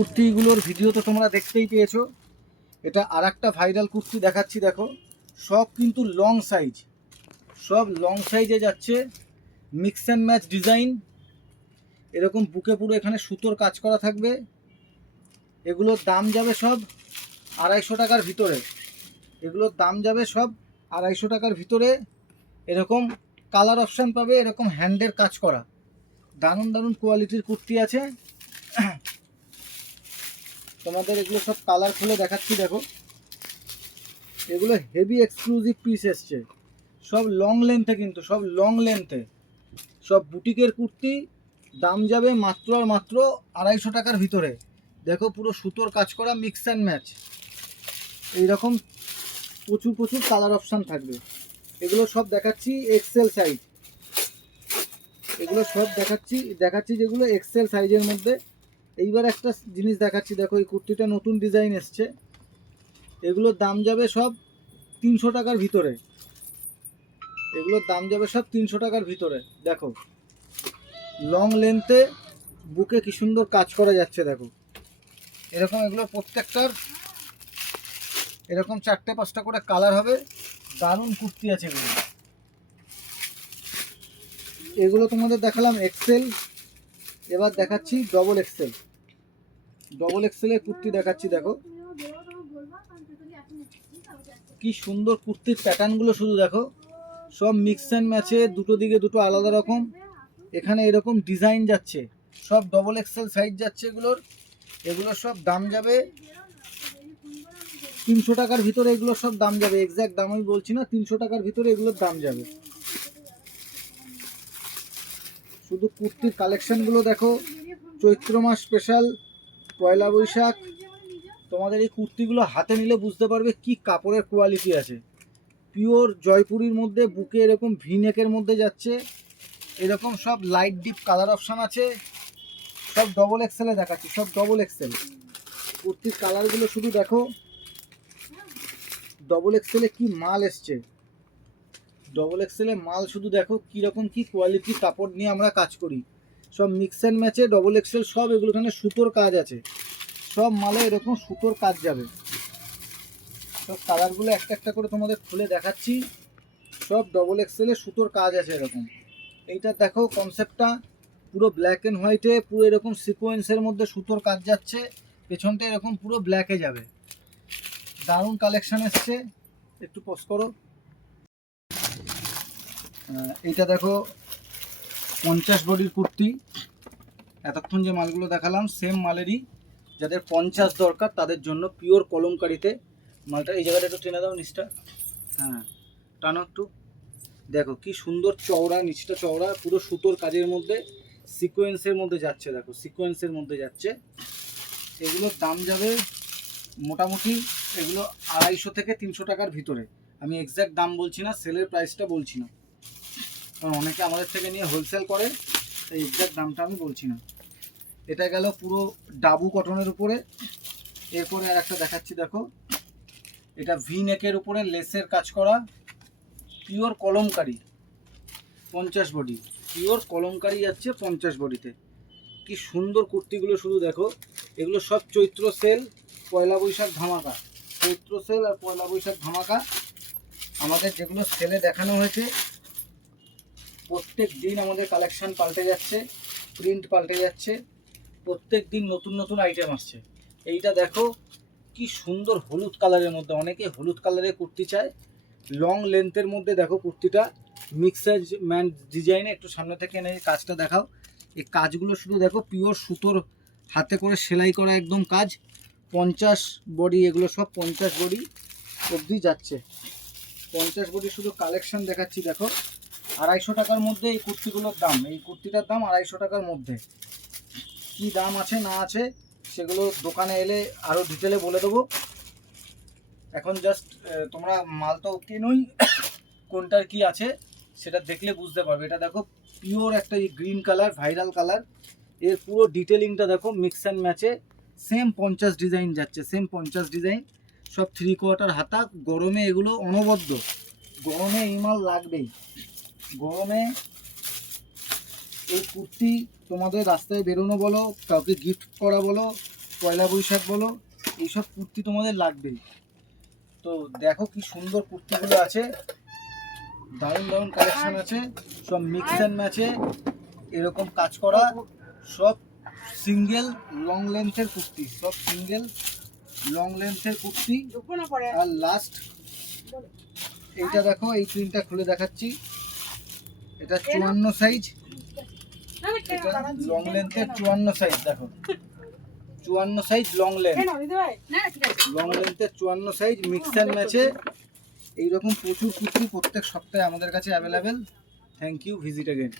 কুর্তিগুলোর video তো তোমরা দেখতেই পেয়েছো। এটা আর একটা ভাইরাল কুর্তি দেখাচ্ছি, দেখো সব কিন্তু লং সাইজ, সব লং সাইজে যাচ্ছে, মিক্স অ্যান্ড ম্যাচ ডিজাইন, এরকম বুকে পুরো এখানে সুতোর কাজ করা থাকবে। এগুলোর দাম যাবে সব 250 টাকার ভিতরে, এগুলোর দাম যাবে সব 250 টাকার ভিতরে। এরকম কালার অপশান পাবে, এরকম হ্যান্ডের কাজ করা, দারুণ দারুণ কোয়ালিটির কুর্তি আছে। তোমাদের এগুলো সব কালার খুলে দেখাচ্ছি, দেখো এগুলো হেভি এক্সক্লুসিভ পিস এসছে, সব লং লেন্থে, কিন্তু সব লং লেন্থে, সব বুটিকের কুর্তি। দাম যাবে মাত্র আর মাত্র 250 টাকার ভিতরে। দেখো পুরো সুতোর কাজ করা, মিক্স অ্যান্ড ম্যাচ, এইরকম প্রচুর প্রচুর কালার অপশান থাকবে। এগুলো সব দেখাচ্ছি এক্সেল সাইজ, এগুলো সব দেখাচ্ছি যেগুলো এক্সেল সাইজের মধ্যে। এইবার একটা জিনিস দেখাচ্ছি, দেখো এই কুর্তিটা নতুন ডিজাইন এসছে, এগুলোর দাম যাবে সব 300 টাকার ভিতরে, এগুলোর দাম যাবে সব 300 টাকার ভিতরে। দেখো লং লেন্থে বুকে কি সুন্দর কাজ করা যাচ্ছে, দেখো এরকম, এগুলো প্রত্যেকটার এরকম 4-5টা করে কালার হবে, দারুণ কুর্তি আছে এগুলো। এগুলো তোমাদের দেখালাম এক্সেল, এবার দেখাচ্ছি ডবল এক্সেল। ডবল এক্সেলের কুর্তি দেখাচ্ছি, দেখো কি সুন্দর কুর্তির প্যাটার্নগুলো, শুধু দেখো সব মিক্স অ্যান্ড ম্যাচে, দুটো দিকে দুটো আলাদা রকম, এখানে এরকম ডিজাইন যাচ্ছে, সব ডবল এক্সেল সাইজ যাচ্ছে এগুলোর। এগুলোর সব দাম যাবে 300 টাকার ভিতরে, এগুলোর সব দাম যাবে, এক্স্যাক্ট দাম আমি বলছি না, 300 টাকার ভিতরে এগুলোর দাম যাবে। শুধু কুর্তির কালেকশনগুলো দেখো, চৈত্র মাস স্পেশাল, পয়লা বৈশাখ, তোমাদের এই কুর্তিগুলো হাতে নিলে বুঝতে পারবে কি কাপড়ের কোয়ালিটি আছে। পিওর জয়পুরির মধ্যে, বুকে এরকম ভিনেকের মধ্যে যাচ্ছে, এরকম সব লাইট ডিপ কালার অপশান আছে, সব ডবল এক্সেলে দেখাচ্ছি, সব ডবল এক্সেল। কুর্তির কালারগুলো শুধু দেখো, ডবল এক্সেলে কি মাল এসছে, ডবল এক্সেলে মাল শুধু দেখো কীরকম কি কোয়ালিটি কাপড় নিয়ে আমরা কাজ করি। সব মিক্স অ্যান্ড ম্যাচে ডবল এক্সেল, সব এগুলো এখানে সুতোর কাজ আছে, সব মালে এরকম সুতোর কাজ যাবে। সব কালারগুলো একটা একটা করে তোমাদের খুলে দেখাচ্ছি, সব ডবল এক্সেলে সুতোর কাজ আছে এরকম। এইটা দেখো কনসেপ্টটা পুরো ব্ল্যাক অ্যান্ড হোয়াইটে, পুরো এরকম সিকোয়েন্সের মধ্যে সুতোর কাজ যাচ্ছে, পেছনটা এরকম পুরো ব্ল্যাকে যাবে, দারুণ কালেকশান এসছে। একটু পজ করো। এইটা দেখো 50 বডির কুর্তি, এতক্ষণ যে মালগুলো দেখালাম সেম মালেরই, যাদের 50 দরকার তাদের জন্য, পিওর কলমকারিতে মালটা। এই জায়গাটা একটু টেনে দাও নিচটা, হ্যাঁ টানো একটু, দেখো কি সুন্দর চওড়া, নিচটা চওড়া, পুরো সুতোর কাজের মধ্যে, সিকোয়েন্সের মধ্যে যাচ্ছে, দেখো সিকোয়েন্সের মধ্যে যাচ্ছে। এগুলোর দাম যাবে মোটামুটি, এগুলো 250 থেকে 300 টাকার ভিতরে। আমি এক্স্যাক্ট দাম বলছি না, সেলের প্রাইসটা বলছি না, কারণ অনেকে আমাদের থেকে নিয়ে হোলসেল করে, তাই এক্স্যাক্ট দামটা আমি বলছি না। এটা গেল পুরো ডাবু কটনের উপরে। এরপরে আর একটা দেখাচ্ছি, দেখো এটা ভি নেকের উপরে লেসের কাজ করা, pure kalamkari, 50 body, pure kalamkari যাচ্ছে 50 বডিতে। কি সুন্দর কুর্তিগুলো শুধু দেখো, এগুলো সব চৈত্র সেল, পয়লা বৈশাখ ধামাকা, চৈত্র সেল আর পয়লা বৈশাখ ধামাকা। আমাদের যেগুলো সেলে দেখানো হয়েছে, প্রত্যেক দিন আমাদের কালেকশান পাল্টে যাচ্ছে, প্রিন্ট পাল্টে যাচ্ছে, প্রত্যেক দিন নতুন নতুন আইটেম আসছে। এইটা দেখো কি সুন্দর হলুদ কালারের মধ্যে, অনেকে হলুদ কালারের কুর্তি চায়, লং লেন্থের মধ্যে দেখো কুর্তিটা, মিক্সার ম্যান ডিজাইনে। একটু সামনে থেকে এনে কাজটা দেখাও, এই কাজগুলো শুধু দেখো, পিওর সুতোর হাতে করে সেলাই করা একদম কাজ, 50 বডি, এগুলো সব 50 বডি অবধি যাচ্ছে, 50 বডি শুধু কালেকশন দেখাচ্ছি। দেখো 250 টাকার মধ্যে এই কুর্তিগুলোর দাম, এই কুর্তিটার দাম 250 টাকার মধ্যে। কি দাম আছে না আছে সেগুলো দোকানে এলে আরও ডিটেলে বলে দেবো। এখন জাস্ট তোমরা মাল তো কেনোই, কোনটার কি আছে সেটা দেখলে বুঝতে পারবে। এটা দেখো পিওর একটা গ্রিন কালার, ভাইরাল কালার, এর পুরো ডিটেলিংটা দেখো, মিক্স অ্যান্ড ম্যাচে সেম 50 ডিজাইন যাচ্ছে, সেম 50 ডিজাইন, সব 3/4 হাতা। গরমে এগুলো অনবদ্য, গরমে এই মাল লাগবেই, গরমে এই কুর্তি তোমাদের রাস্তায় বেরোনো বলো, কাউকে গিফট করা বলো, পয়লা বৈশাখ বলো, এইসব কুর্তি তোমাদের লাগবেই। তো দেখো কি সুন্দর কুর্তিগুলো আছে, দারুণ দারুণ কালেকশন আছে, সব মিক্স অ্যান্ড ম্যাচে এরকম কাজ করা, সব সিঙ্গেল লং লেন্থের কুর্তি, সব সিঙ্গেল লং লেন্থের কুর্তি। আর লাস্ট এইটা দেখো, এই প্রিন্টটা খুলে দেখাচ্ছি, এটা 54 সাইজ, এটা লং লেন্থের 54 সাইজ, দেখো 54 সাইজ লং লেন্থ, লং লেন্থের 54 সাইজ মিক্স অ্যান্ড ম্যাচে এইরকম প্রচুর কুর্তি প্রত্যেক সপ্তাহে আমাদের কাছে available. Thank you, visit again.